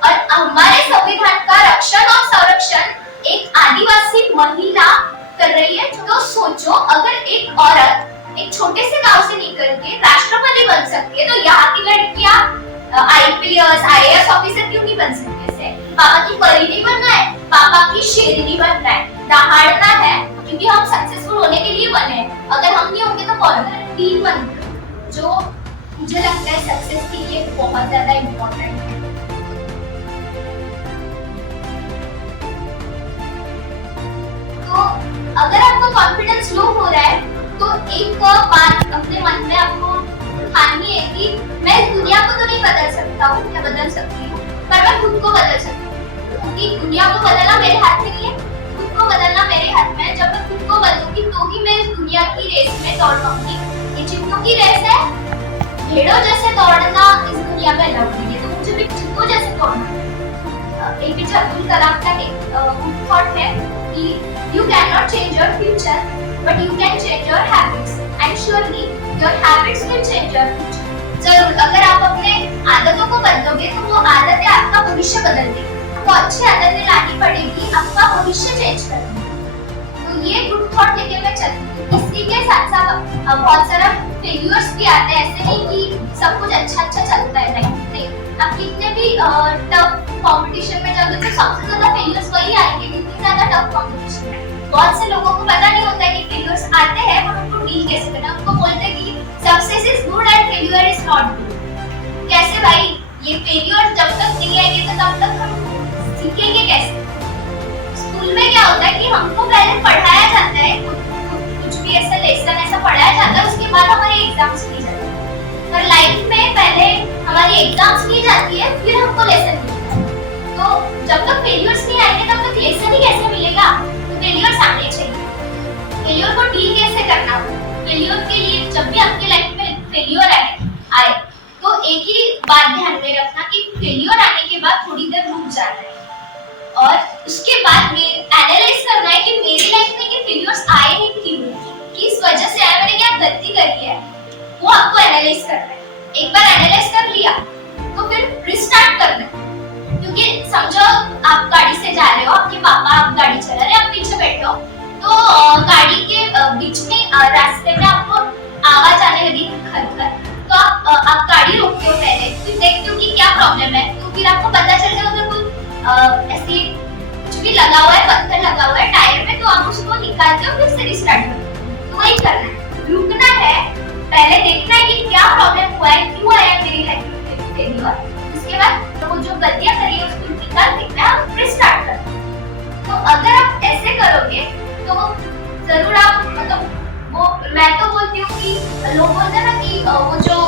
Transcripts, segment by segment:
और हमारे संविधान का रक्षण और संरक्षण एक आदिवासी महिला कर रही है। तो सोचो, अगर एक औरत एक छोटे से गांव से निकल के राष्ट्रपति बन सकती है, तो यहाँ की लड़कियां आईपीएस आईएएस ऑफिसर क्यों नहीं बन सकती? पापा की परी नहीं बनना है, पापा की शेरनी बनना है, दहाड़ना है, क्योंकि हम सक्सेसफुल होने के लिए बने हैं। अगर हम नहीं होंगे तो कौन बने? टीम बनते, जो मुझे लगता है सक्सेस के लिए बहुत ज्यादा इम्पोर्टेंट है। तो अगर आपको कॉन्फिडेंस लो हो रहा है, तो एक बात अपने मन में आपको ठाननी है कि मैं इस दुनिया को तो नहीं बदल सकता हूँ या बदल सकती हूँ, पर मैं खुद को बदल सकती हूँ। क्योंकि दुनिया को बदलना मेरे हाथ में नहीं है, खुद को बदलना मेरे हाथ में है। जब मैं खुद को बदलूंगी तो ही मैं इस दुनिया की रेस में दौड़ पाऊंगी। ये चिंटू की रेस है, भेड़ों जैसे दौड़ना इस दुनिया में अलाउड नहीं है, तो मुझे भी चिंटू जैसे दौड़ना है। एपीजे अब्दुल कलाम का एक थॉट है कि you can not change your future, but you can change your habits, and surely your habits will change your future. जरूर, अगर आप अपने आदतों को बदलोगे तो वो आदतें आपका भविष्य बदल देगी। तो अच्छी आदतें लानी पड़ेगी आपका भविष्य चेंज करने। तो ये गुड थॉट लेके मैं चलती हूँ। इसी के साथ साथ बहुत सारा फेल्यूर्स भी आते हैं, ऐसे नहीं कि सब कुछ अच्छा चलता है, नहीं। आप कितने भी टफ कंपटीशन में जाओगे तो सबसे ज्यादा फेल्यूर्स वही आएंगे, कितनी ज्यादा टफ कंपटीशन है। बहुत से लोगों को पता नहीं होता है कि फेल्यूर्स आते हैं, पर उनको डील कैसे करना है। उनको बोलते हैं कि success is good and failure is not good. कैसे भाई? ये फेल्यूर जब तक नहीं आएंगे तो तब तक हम सीखेंगे कैसे? स्कूल में क्या होता है कि हमको पहले पढ़ाया जाता है, कुछ भी ऐसा लेसन ऐसा पढ़ाया जाता है, उसके बाद हमारी एग्जाम्स ली जाती है। पर लाइफ में पहले हमारी एग्जाम्स ली जाती है, फिर हमको लेसन मिलता है। तो जब तक फेल्यूर्स नहीं आएंगे तब तक लेसन ही कैसे मिलेगा? तो फेल्यूर्स आने चाहिए। फेल्यूर को डील कैसे करना हो? फेल्यूर के लिए जब भी आपकी लाइफ में फेल्यूर आए तो एक ही बात ध्यान में रखना कि फेल्यूर आने के बाद थोड़ी देर रुक जाना है और उसके बाद में एनालाइज करना है कि मेरी लाइफ में ये फेल्यूर्स आए ही क्यों, किस वजह से आए, मैंने क्या गलती करी है, वो आपको एनालाइज करना है। एक बार एनालाइज कर लिया तो फिर रिस्टार्ट करना है। क्योंकि समझो आप गाड़ी से जा रहे हो, आपके पापा आप गाड़ी चला रहे, आप पीछे बैठे हो, तो गाड़ी के बीच में रास्ते में आपको आवाज आने लगी खर-खर, तो आप गाड़ी रोकते हो, पहले फिर देखते हो कि क्या प्रॉब्लम है, तो फिर आपको पता चल जाएगा अगर कोई ऐसे कुछ भी लगा हुआ है, पत्थर लगा हुआ है टायर में, तो आप उसको निकालते हो, फिर से रिस्टार्ट करते हो। तो वही करना है, रुकना है, पहले देखना है कि क्या प्रॉब्लम हुआ है, क्यों आया मेरी लाइफ में फेल्यूर, उसके बाद वो जो गलतियां करी है उसको निकाल देना है और रिस्टार्ट करना है। तो अगर आप ऐसे करोगे तो जरूर आप मतलब वो, मैं तो बोलती हूँ कि लोग बोलते हैं ना कि वो जो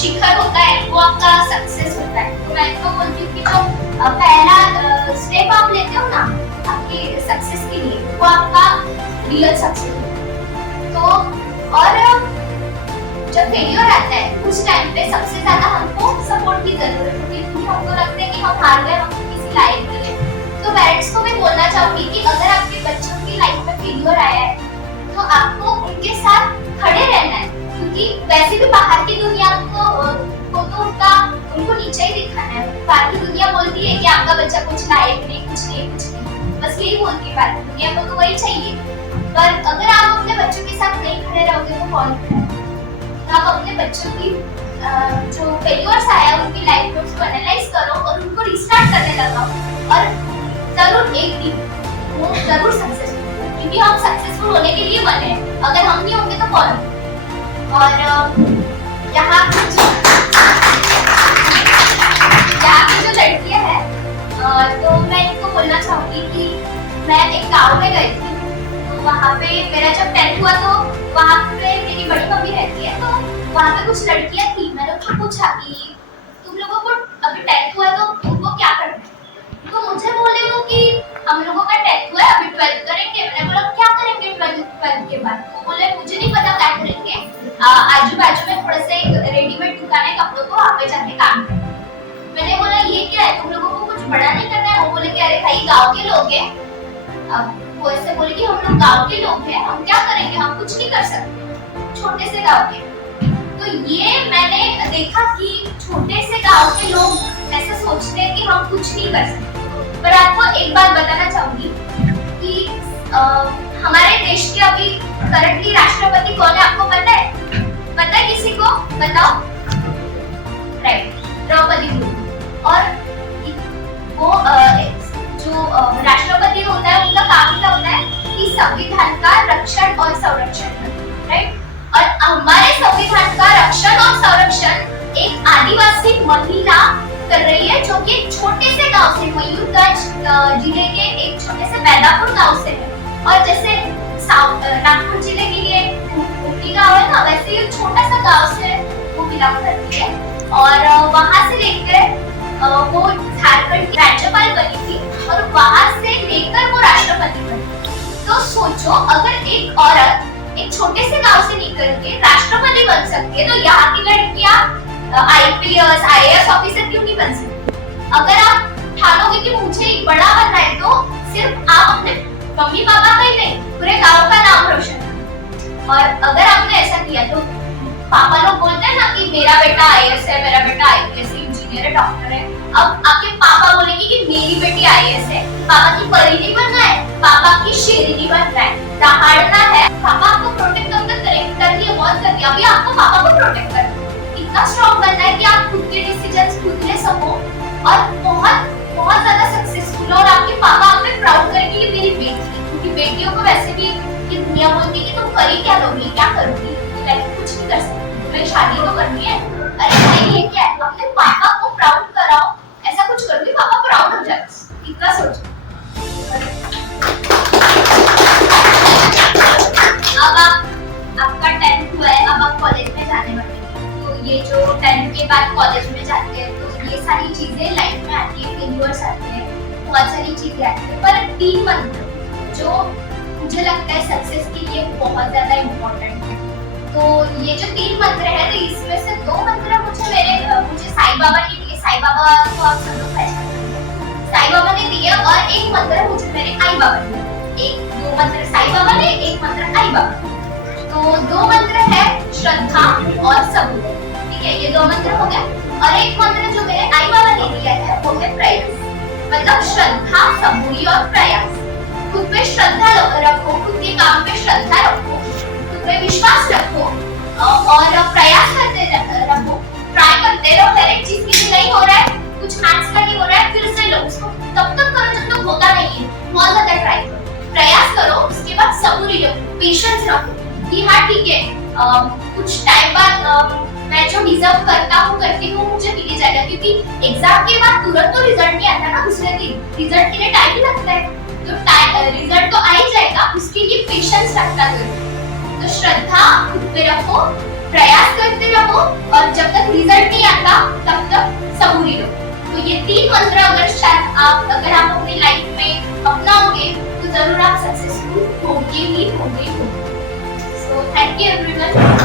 शिखर होता है वो आपका सक्सेस होता है, तो मैं तो बोलती हूँ कि जो पहला स्टेप आप लेते हो ना आपकी सक्सेस के लिए, वो आपका रियल सक्सेस है। तो और जब फेल्योर आता है उस टाइम पे सबसे ज्यादा हमको सपोर्ट की जरूरत होती है, क्योंकि हमको लगता है कि हम हार गए, हम किसी लायक नहीं है। तो पेरेंट्स को भी बोलना चाहूंगी कि अगर आपके बच्चों की लाइफ में फेल्योर आया है तो आपको उनके साथ खड़े रहना है, क्योंकि वैसे भी बाहर की दुनिया को तो उनको नीचे ही दिखाना है। बाहर की दुनिया बोलती है कि आपका बच्चा कुछ लायक नहीं, कुछ नहीं, बस यही बोलती है बाहर की दुनिया को, तो वही चाहिए। पर अगर आप अपने बच्चों के साथ नहीं खड़े रहोगे तो कौन खड़ेगा? तो आप अपने बच्चों की जो फेल्योर्स आया उनकी लाइफ में उसको एनालाइज करो और उनको रिस्टार्ट करने लगाओ, और जरूर एक दिन वो जरूर सक्सेस, क्योंकि हम सक्सेसफुल होने के लिए बने हैं। अगर हम नहीं होंगे तो कौन? और यहाँ की जो लड़कियां हैं, तो मैं इनको बोलना चाहूंगी कि मैं एक गांव में गई थी, तो वहाँ पे मेरा जब 10th हुआ तो वहाँ पे मेरी बड़ी मम्मी रहती है, तो वहाँ पे कुछ लड़कियां थी। मैंने उनको पूछा कि तुम लोगों को अभी 10th हुआ तो तुमको क्या करना है? तो मुझे बोले वो कि हम लोगों का 10th हुआ है, अभी 12th करेंगे। मैंने बोला क्या करेंगे 12th के बाद? वो बोले मुझे नहीं पता क्या करेंगे, आजू बाजू में थोड़ा सा एक रेडीमेड दुकान है कपड़ों को, वहाँ पे जाके काम करेंगे। मैंने बोला ये क्या है, तुम लोगों को कुछ बड़ा नहीं करना है? वो बोले कि अरे भाई गाँव के लोग हैं। अब वो ऐसे बोले कि हम लोग गाँव के लोग हैं, हम क्या करेंगे, हम कुछ नहीं कर सकते, छोटे से गाँव के। तो ये मैंने देखा कि छोटे से गांव के लोग ऐसे सोचते हैं कि हम कुछ नहीं कर सकते। पर आपको एक बात बताना चाहूंगी कि हमारे देश के अभी करंटली राष्ट्रपति कौन है, आपको पता है? पता है किसी को? बताओ। राइट, द्रौपदी मुर्मू। और वो जो राष्ट्रपति होता है उनका काम क्या होता है कि संविधान का रक्षण और संरक्षण, राइट। और हमारे संविधान का रक्षण और संरक्षण एक आदिवासी महिला कर रही है, जो कि एक छोटे से गांव से, मयूरगंज जिले के एक छोटे से बैदापुर गांव से है। और जैसे नागपुर जिले के लिए उनकी गांव है ना, वैसे ही छोटा सा गांव से वो बिलोंग करती है। और वहां से लेकर वो झारखंड की राज्यपाल बनी थी और वहां से लेकर वो राष्ट्रपति बनी। तो सोचो, अगर एक औरत एक छोटे से गांव से निकल के राष्ट्रपति बन सकती है, तो यहाँ की लड़कियां आईपीएस आईएएस ऑफिसर क्यों नहीं बन सकती? अगर आप ठानोगे कि मुझे एक बड़ा बनना है, तो सिर्फ आप अपने मम्मी पापा का ही नहीं, पूरे गांव का नाम रोशन करो। और अगर आपने ऐसा किया तो पापा लोग बोलते हैं ना कि मेरा बेटा आईएएस है, मेरा बेटा आईपीएस इंजीनियर है, डॉक्टर है। अब आपके पापा बोलेंगे कि मेरी बेटी आईएएस है, पापा की परी नहीं बनना है, पापा की शेरनी बनना है, दहाड़ना है। पापा आपको प्रोटेक्ट कर दिए, बहुत कर दिया, अभी आपको पापा को प्रोटेक्ट करना है। इतना स्ट्रॉन्ग बनना है कि आप खुद के डिसीजंस खुद ले सको और बहुत बहुत ज्यादा सक्सेसफुल, और आपके पापा आप पे प्राउड करेंगे कि मेरी बेटी, क्योंकि बेटियों को वैसे भी ये दुनिया बोलती है कि तुम करी क्या लोगी, क्या करोगी, लाइक कुछ नहीं कर सकती, तुम्हें शादी तो करनी है। अरे भाई ये क्या है, अपने पापा को प्राउड कराओ, ऐसा कुछ करोगे पापा प्राउड हो जाएंगे, इतना सोचो। अब आपका 10th हुआ है, अब आप कॉलेज में जाने वाले हैं, तो ये जो 10th के बाद कॉलेज में जाते हैं, तो ये सारी चीजें लाइफ में आती है, फेलियर्स आते हैं, बहुत सारी चीजें आती है। पर 3 मंत्र जो मुझे लगता है सक्सेस के लिए बहुत ज्यादा इम्पोर्टेंट है। तो ये जो 3 मंत्र है, तो इसमें से 2 मंत्र मुझे साईं बाबा ने दिए। साईं बाबा को आप सब लोग पहचानते हैं, साईं बाबा ने दिए, और एक मंत्र मुझे मेरे आई बाबा ने दिया। 2 मंत्र साईं बाबा ने, 1 मंत्र आई बाबा। तो 2 मंत्र है श्रद्धा और सबूरी, ठीक है, ये 2 मंत्र हो गया। और एक मंत्र जो मेरे आई बाबा ने दिया है वो है प्रयास, मतलब श्रद्धा, सबूरी और प्रयास। खुद पे श्रद्धा रखो, खुद के काम पे श्रद्धा रखो, खुद पे विश्वास रखो और प्रयास करते रहो, ट्राई करते रहो। हर एक चीज के लिए नहीं हो रहा है, कुछ हैंड्स का नहीं हो रहा है, फिर से लो उसको, तब तक करो जब तक होता नहीं है, बहुत ज्यादा ट्राई करो, प्रयास करो। उसके बाद सबूरी रखो, पेशेंस रखो कि हाँ ठीक है, कुछ टाइम बाद मैं जो डिजर्व करती हूँ मुझे मिल जाएगा, क्योंकि एग्जाम के बाद तुरंत तो रिजल्ट नहीं आता ना, दूसरे दिन रिजल्ट के लिए टाइम ही लगता है, तो रिजल्ट तो आ ही जाएगा, उसके लिए पेशेंस रखना जरूरी है। तो श्रद्धा खुद पे रखो, प्रयास करते रहो, और जब तक रिजल्ट नहीं आता तब तक सबूरी रहो। तो ये 3 मंत्र अगर आप अपनी लाइफ में अपनाओगे तो जरूर आप सक्सेसफुल होगे ही होगे। So thank you everyone.